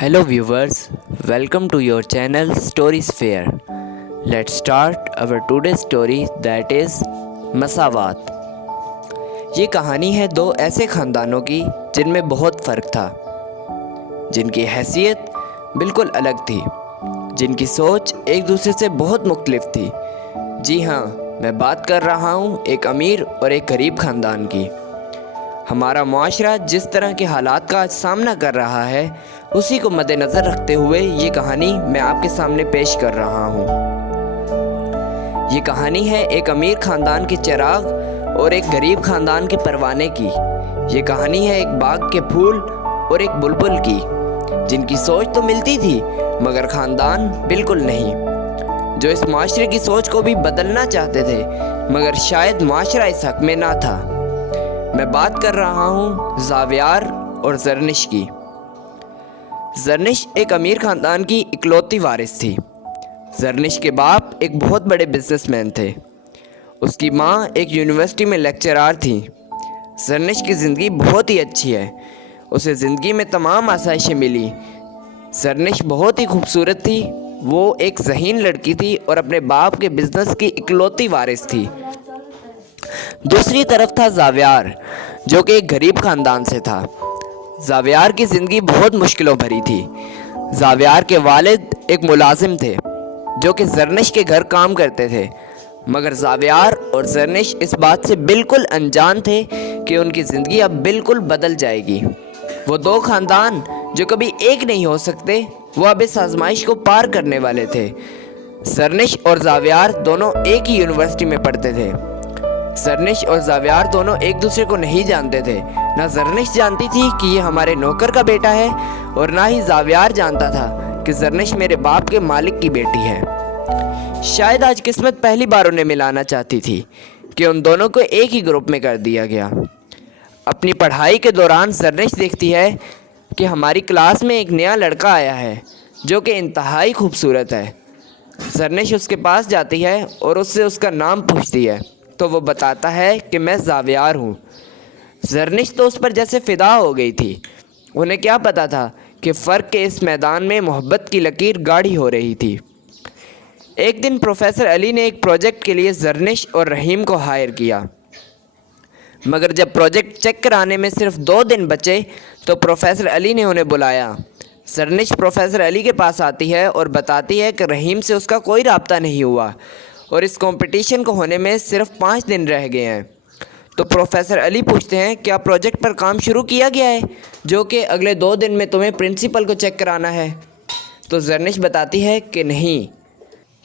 Hello viewers, welcome to your channel Stories Fair. Let's start our today's story that is مساوات. یہ کہانی ہے دو ایسے خاندانوں کی جن میں بہت فرق تھا، جن کی حیثیت بالکل الگ تھی، جن کی سوچ ایک دوسرے سے بہت مختلف تھی. جی ہاں، میں بات کر رہا ہوں ایک امیر اور ایک غریب خاندان کی. ہمارا معاشرہ جس طرح کے حالات کا سامنا کر رہا ہے اسی کو مد نظر رکھتے ہوئے یہ کہانی میں آپ کے سامنے پیش کر رہا ہوں. یہ کہانی ہے ایک امیر خاندان کے چراغ اور ایک غریب خاندان کے پروانے کی. یہ کہانی ہے ایک باغ کے پھول اور ایک بلبل کی، جن کی سوچ تو ملتی تھی مگر خاندان بالکل نہیں، جو اس معاشرے کی سوچ کو بھی بدلنا چاہتے تھے مگر شاید معاشرہ اس حق میں نہ تھا. میں بات کر رہا ہوں زاویار اور زرنش کی. زرنش ایک امیر خاندان کی اکلوتی وارث تھی. زرنش کے باپ ایک بہت بڑے بزنس مین تھے. اس کی ماں ایک یونیورسٹی میں لیکچرار تھیں. زرنش کی زندگی بہت ہی اچھی ہے، اسے زندگی میں تمام آسائشیں ملی. زرنش بہت ہی خوبصورت تھی، وہ ایک ذہین لڑکی تھی اور اپنے باپ کے بزنس کی اکلوتی وارث تھی. دوسری طرف تھا زاویار، جو کہ ایک غریب خاندان سے تھا. زاویار کی زندگی بہت مشکلوں بھری تھی. زاویار کے والد ایک ملازم تھے جو کہ زرنش کے گھر کام کرتے تھے، مگر زاویار اور زرنش اس بات سے بالکل انجان تھے کہ ان کی زندگی اب بالکل بدل جائے گی. وہ دو خاندان جو کبھی ایک نہیں ہو سکتے، وہ اب اس آزمائش کو پار کرنے والے تھے. زرنش اور زاویار دونوں ایک ہی یونیورسٹی میں پڑھتے تھے. زرنش اور زاویار دونوں ایک دوسرے کو نہیں جانتے تھے. نہ زرنش جانتی تھی کہ یہ ہمارے نوکر کا بیٹا ہے اور نہ ہی زاویار جانتا تھا کہ زرنش میرے باپ کے مالک کی بیٹی ہے. شاید آج قسمت پہلی بار انہیں ملانا چاہتی تھی کہ ان دونوں کو ایک ہی گروپ میں کر دیا گیا. اپنی پڑھائی کے دوران زرنش دیکھتی ہے کہ ہماری کلاس میں ایک نیا لڑکا آیا ہے جو کہ انتہائی خوبصورت ہے. زرنش اس کے پاس جاتی ہے اور اس سے اس کا نام پوچھتی ہے تو وہ بتاتا ہے کہ میں زاویار ہوں. زرنش تو اس پر جیسے فدا ہو گئی تھی. انہیں کیا پتا تھا کہ فرق کے اس میدان میں محبت کی لکیر گاڑھی ہو رہی تھی. ایک دن پروفیسر علی نے ایک پروجیکٹ کے لیے زرنش اور رحیم کو ہائر کیا، مگر جب پروجیکٹ چیک کرانے میں صرف 2 دن بچے تو پروفیسر علی نے انہیں بلایا. زرنش پروفیسر علی کے پاس آتی ہے اور بتاتی ہے کہ رحیم سے اس کا کوئی رابطہ نہیں ہوا اور اس کمپٹیشن کو ہونے میں صرف 5 دن رہ گئے ہیں. تو پروفیسر علی پوچھتے ہیں کیا پروجیکٹ پر کام شروع کیا گیا ہے جو کہ اگلے 2 دن میں تمہیں پرنسپل کو چیک کرانا ہے؟ تو زرنش بتاتی ہے کہ نہیں.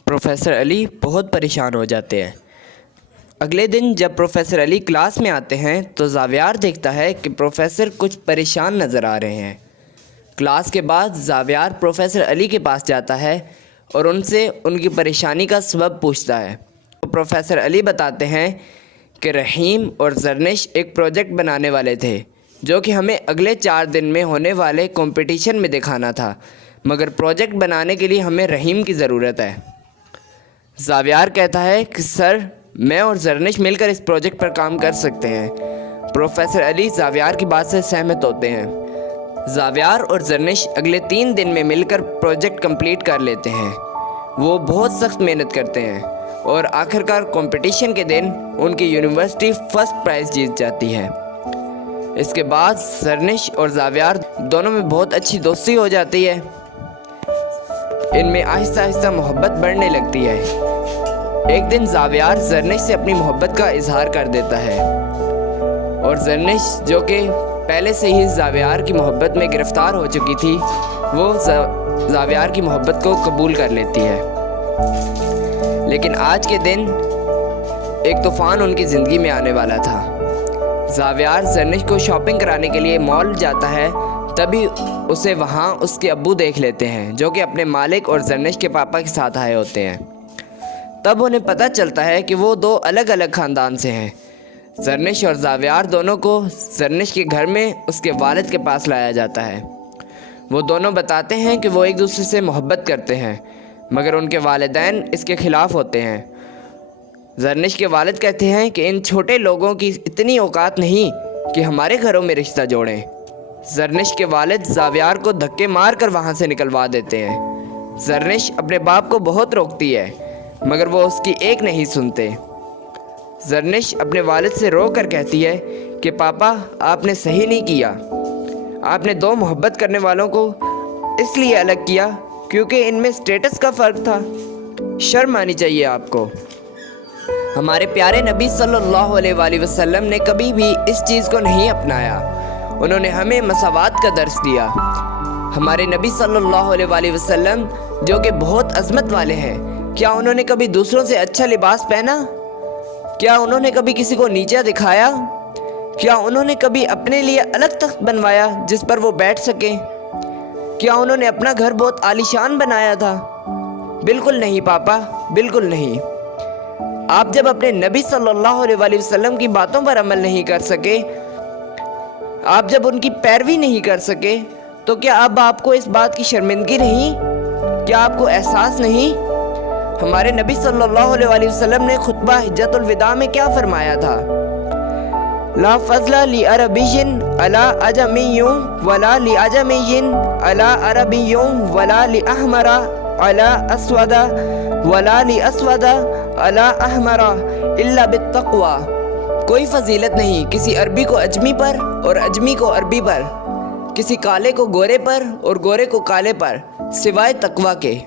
پروفیسر علی بہت پریشان ہو جاتے ہیں. اگلے دن جب پروفیسر علی کلاس میں آتے ہیں تو زاویار دیکھتا ہے کہ پروفیسر کچھ پریشان نظر آ رہے ہیں. کلاس کے بعد زاویار پروفیسر علی کے پاس جاتا ہے اور ان سے ان کی پریشانی کا سبب پوچھتا ہے. تو پروفیسر علی بتاتے ہیں کہ رحیم اور زرنش ایک پروجیکٹ بنانے والے تھے جو کہ ہمیں اگلے 4 دن میں ہونے والے کمپٹیشن میں دکھانا تھا، مگر پروجیکٹ بنانے کے لیے ہمیں رحیم کی ضرورت ہے. زاویار کہتا ہے کہ سر، میں اور زرنش مل کر اس پروجیکٹ پر کام کر سکتے ہیں. پروفیسر علی زاویار کی بات سے سہمت ہوتے ہیں. زاویار اور زرنش اگلے 3 دن میں مل کر پروجیکٹ کمپلیٹ کر لیتے ہیں. وہ بہت سخت محنت کرتے ہیں اور آخرکار کمپٹیشن کے دن ان کی یونیورسٹی فرسٹ پرائز جیت جاتی ہے. اس کے بعد زرنش اور زاویار دونوں میں بہت اچھی دوستی ہو جاتی ہے. ان میں آہستہ آہستہ محبت بڑھنے لگتی ہے. ایک دن زاویار زرنش سے اپنی محبت کا اظہار کر دیتا ہے اور زرنش جو کہ پہلے سے ہی زاویار کی محبت میں گرفتار ہو چکی تھی، وہ زاویار کی محبت کو قبول کر لیتی ہے. لیکن آج کے دن ایک طوفان ان کی زندگی میں آنے والا تھا. زاویار زرنش کو شاپنگ کرانے کے لیے مال جاتا ہے، تبھی اسے وہاں اس کے ابو دیکھ لیتے ہیں جو کہ اپنے مالک اور زرنش کے پاپا کے ساتھ آئے ہوتے ہیں. تب انہیں پتہ چلتا ہے کہ وہ 2 الگ الگ خاندان سے ہیں. زرنش اور زاویار دونوں کو زرنش کے گھر میں اس کے والد کے پاس لایا جاتا ہے. وہ دونوں بتاتے ہیں کہ وہ ایک دوسرے سے محبت کرتے ہیں مگر ان کے والدین اس کے خلاف ہوتے ہیں. زرنش کے والد کہتے ہیں کہ ان چھوٹے لوگوں کی اتنی اوقات نہیں کہ ہمارے گھروں میں رشتہ جوڑیں. زرنش کے والد زاویار کو دھکے مار کر وہاں سے نکلوا دیتے ہیں۔ زرنش اپنے باپ کو بہت روکتی ہے مگر وہ اس کی ایک نہیں سنتے۔ زرنش اپنے والد سے رو کر کہتی ہے کہ پاپا آپ نے صحیح نہیں کیا، آپ نے دو محبت کرنے والوں کو اس لیے الگ کیا کیونکہ ان میں سٹیٹس کا فرق تھا، شرم آنی چاہیے آپ کو۔ ہمارے پیارے نبی صلی اللہ علیہ وآلہ وسلم نے کبھی بھی اس چیز کو نہیں اپنایا، انہوں نے ہمیں مساوات کا درس دیا۔ ہمارے نبی صلی اللہ علیہ وآلہ وسلم جو کہ بہت عظمت والے ہیں، کیا انہوں نے کبھی دوسروں سے اچھا لباس پہنا؟ کیا انہوں نے کبھی کسی کو نیچا دکھایا؟ کیا انہوں نے کبھی اپنے لیے الگ تخت بنوایا جس پر وہ بیٹھ سکیں؟ کیا انہوں نے اپنا گھر بہت عالیشان بنایا تھا؟ بالکل نہیں پاپا، بالکل نہیں۔ آپ جب اپنے نبی صلی اللہ علیہ وآلہ وسلم کی باتوں پر عمل نہیں کر سکے، آپ جب ان کی پیروی نہیں کر سکے، تو کیا اب آپ کو اس بات کی شرمندگی نہیں؟ کیا آپ کو احساس نہیں؟ ہمارے نبی صلی اللہ علیہ وآلہ وسلم نے خطبہ حجۃ الوداع میں کیا فرمایا تھا؟ لا فضل لعربی علی اعجمی ولا لعجمی علی عربی ولا لاحمر علی اسود ولا لاسود علی احمر الا بالتقوی۔ کوئی فضیلت نہیں کسی عربی کو اجمی پر اور اجمی کو عربی پر، کسی کالے کو گورے پر اور گورے کو کالے پر، سوائے تقوی کے۔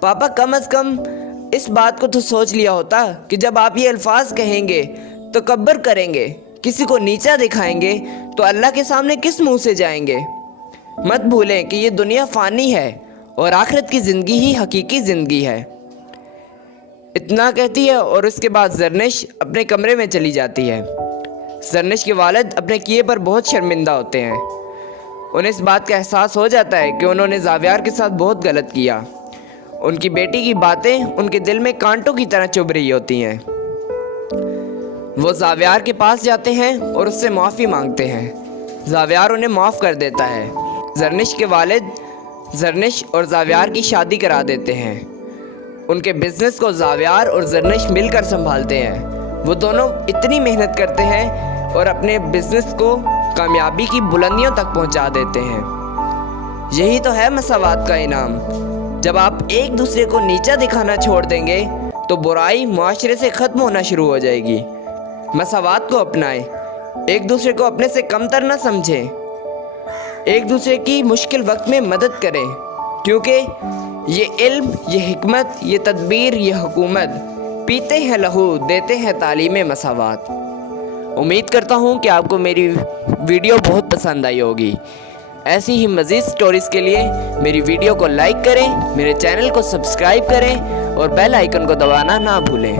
پاپا کم از کم اس بات کو تو سوچ لیا ہوتا کہ جب آپ یہ الفاظ کہیں گے، تکبر کریں گے، کسی کو نیچا دکھائیں گے، تو اللہ کے سامنے کس منہ سے جائیں گے؟ مت بھولیں کہ یہ دنیا فانی ہے اور آخرت کی زندگی ہی حقیقی زندگی ہے۔ اتنا کہتی ہے اور اس کے بعد زرنش اپنے کمرے میں چلی جاتی ہے۔ زرنش کے والد اپنے کیے پر بہت شرمندہ ہوتے ہیں، انہیں اس بات کا احساس ہو جاتا ہے کہ انہوں نے زاویار کے ساتھ بہت غلط کیا۔ ان کی بیٹی کی باتیں ان کے دل میں کانٹوں کی طرح چبھ رہی ہوتی ہیں۔ وہ زاویار کے پاس جاتے ہیں اور اس سے معافی مانگتے ہیں۔ زاویار انہیں معاف کر دیتا ہے۔ زرنش کے والد زرنش اور زاویار کی شادی کرا دیتے ہیں۔ ان کے بزنس کو زاویار اور زرنش مل کر سنبھالتے ہیں۔ وہ دونوں اتنی محنت کرتے ہیں اور اپنے بزنس کو کامیابی کی بلندیوں تک پہنچا دیتے ہیں۔ یہی تو ہے مساوات کا انعام۔ جب آپ ایک دوسرے کو نیچا دکھانا چھوڑ دیں گے تو برائی معاشرے سے ختم ہونا شروع ہو جائے گی۔ مساوات کو اپنائیں، ایک دوسرے کو اپنے سے کمتر نہ سمجھیں، ایک دوسرے کی مشکل وقت میں مدد کریں، کیونکہ یہ علم، یہ حکمت، یہ تدبیر، یہ حکومت، پیتے ہیں لہو دیتے ہیں تعلیم مساوات۔ امید کرتا ہوں کہ آپ کو میری ویڈیو بہت پسند آئی ہوگی۔ ایسی ہی مزید سٹوریز کے لیے میری ویڈیو کو لائک کریں، میرے چینل کو سبسکرائب کریں اور بیل آئیکن کو دبانا نہ بھولیں۔